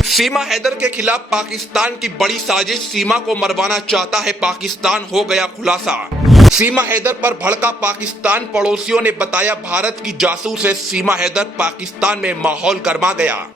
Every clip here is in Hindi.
सीमा हैदर के खिलाफ पाकिस्तान की बड़ी साजिश, सीमा को मरवाना चाहता है पाकिस्तान, हो गया खुलासा। सीमा हैदर पर भड़का पाकिस्तान, पड़ोसियों ने बताया भारत की जासूस है सीमा हैदर, पाकिस्तान में माहौल गर्मा गया।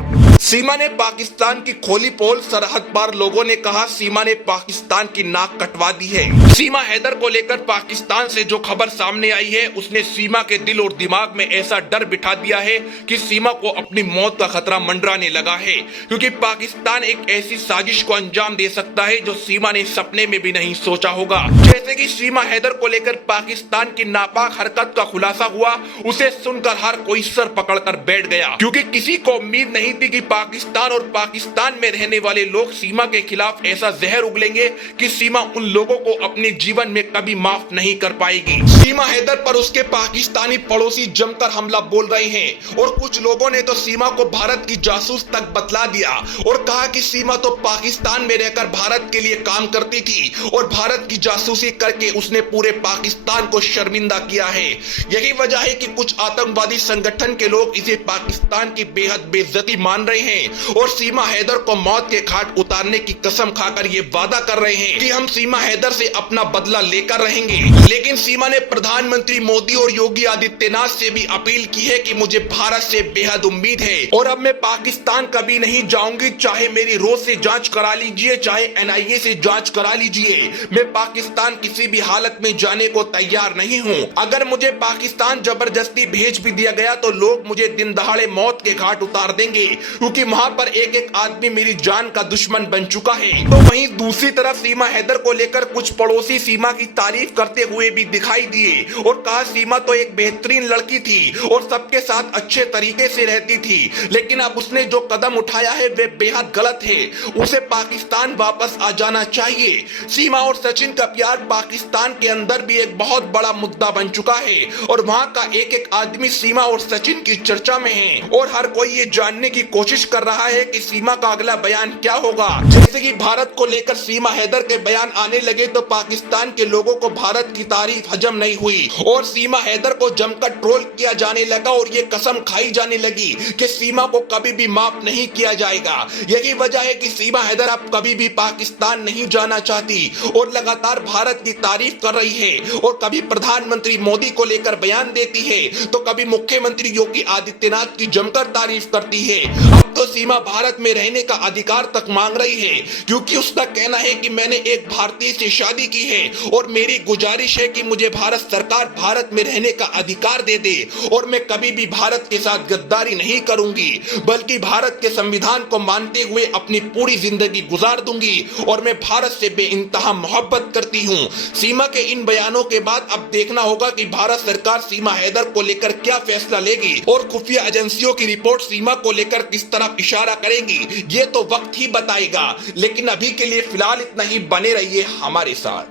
सीमा ने पाकिस्तान की खोली पोल, सरहद पार लोगों ने कहा सीमा ने पाकिस्तान की नाक कटवा दी है। सीमा हैदर को लेकर पाकिस्तान से जो खबर सामने आई है उसने सीमा के दिल और दिमाग में ऐसा डर बिठा दिया है कि सीमा को अपनी मौत का खतरा मंडराने लगा है, क्योंकि पाकिस्तान एक ऐसी साजिश को अंजाम दे सकता है जो सीमा ने सपने में भी नहीं सोचा होगा। जैसे कि सीमा हैदर को लेकर पाकिस्तान की नापाक हरकत का खुलासा हुआ, उसे सुनकर हर कोई सर पकड़कर बैठ गया, क्योंकि किसी को उम्मीद नहीं थी कि पाकिस्तान और पाकिस्तान में रहने वाले लोग सीमा के खिलाफ ऐसा जहर उगलेंगे कि सीमा उन लोगों को अपने जीवन में कभी माफ नहीं कर पाएगी। सीमा हैदर पर उसके पाकिस्तानी पड़ोसी जमकर हमला बोल रहे हैं और कुछ लोगों ने तो सीमा को भारत की जासूस तक बतला दिया और कहा कि सीमा तो पाकिस्तान में रहकर भारत के लिए काम करती थी और भारत की जासूसी करके उसने पूरे पाकिस्तान को शर्मिंदा किया है। यही वजह है कि कुछ आतंकवादी संगठन के लोग इसे पाकिस्तान की बेहद बेइज्जती मान रहे हैं और सीमा हैदर को मौत के घाट उतारने की कसम खाकर ये वादा कर रहे हैं कि हम सीमा हैदर से अपना बदला लेकर रहेंगे। लेकिन सीमा ने प्रधानमंत्री मोदी और योगी आदित्यनाथ से भी अपील की है कि मुझे भारत से बेहद उम्मीद है और अब मैं पाकिस्तान कभी नहीं जाऊंगी, चाहे मेरी रोज से जांच करा लीजिए, चाहे एनआईए से जांच करा लीजिए, मैं पाकिस्तान किसी भी हालत में जाने को तैयार नहीं हूँ। अगर मुझे पाकिस्तान जबरदस्ती भेज भी दिया गया तो लोग मुझे दिन दहाड़े मौत के घाट उतार देंगे, क्योंकि वहां पर एक एक आदमी मेरी जान का दुश्मन बन चुका है। तो वहीं दूसरी तरफ सीमा हैदर को लेकर कुछ पड़ोसी सीमा की तारीफ करते हुए भी दिखाई दिए और कहा सीमा तो एक बेहतरीन लड़की थी और सबके साथ अच्छे तरीके से रहती थी, लेकिन अब उसने जो कदम उठाया है वे बेहद गलत है, उसे पाकिस्तान वापस आ जाना चाहिए। सीमा और सचिन का प्यार पाकिस्तान के अंदर भी एक बहुत बड़ा मुद्दा बन चुका है और वहां का एक एक आदमी सीमा और सचिन की चर्चा में है और हर कोई ये जानने की कोशिश कर रहा है कि सीमा का अगला बयान क्या होगा। जैसे कि भारत को लेकर सीमा हैदर के बयान आने लगे तो पाकिस्तान के लोगों को भारत की तारीफ हजम नहीं हुई और सीमा हैदर को जमकर ट्रोल किया जाने लगा और ये कसम खाई जाने लगी कि सीमा को कभी भी माफ नहीं किया जाएगा। यही वजह है कि सीमा हैदर अब कभी भी पाकिस्तान नहीं जाना चाहती और लगातार भारत की तारीफ कर रही है और कभी प्रधानमंत्री मोदी को लेकर बयान देती है तो कभी मुख्यमंत्री योगी आदित्यनाथ की जमकर तारीफ करती है। अब तो सीमा भारत में रहने का अधिकार तक मांग रही है, क्योंकि उसका कहना है कि मैंने एक भारतीय से शादी की है और मेरी गुजारिश है कि मुझे भारत सरकार भारत में रहने का अधिकार दे दे और मैं कभी भी भारत के साथ गद्दारी नहीं करूंगी, बल्कि भारत के संविधान को मानते हुए अपनी पूरी जिंदगी गुजार दूंगी और मैं भारत से बेइंतहा मोहब्बत करती हूं। सीमा के इन बयानों के बाद अब देखना होगा कि भारत सरकार सीमा हैदर को लेकर क्या फैसला लेगी और खुफिया एजेंसियों की रिपोर्ट सीमा को लेकर किस तरफ इशारा करेंगी, ये तो वक्त ही बताएगा। लेकिन अभी के लिए फिलहाल इतना ही, बने रहिए हमारे साथ।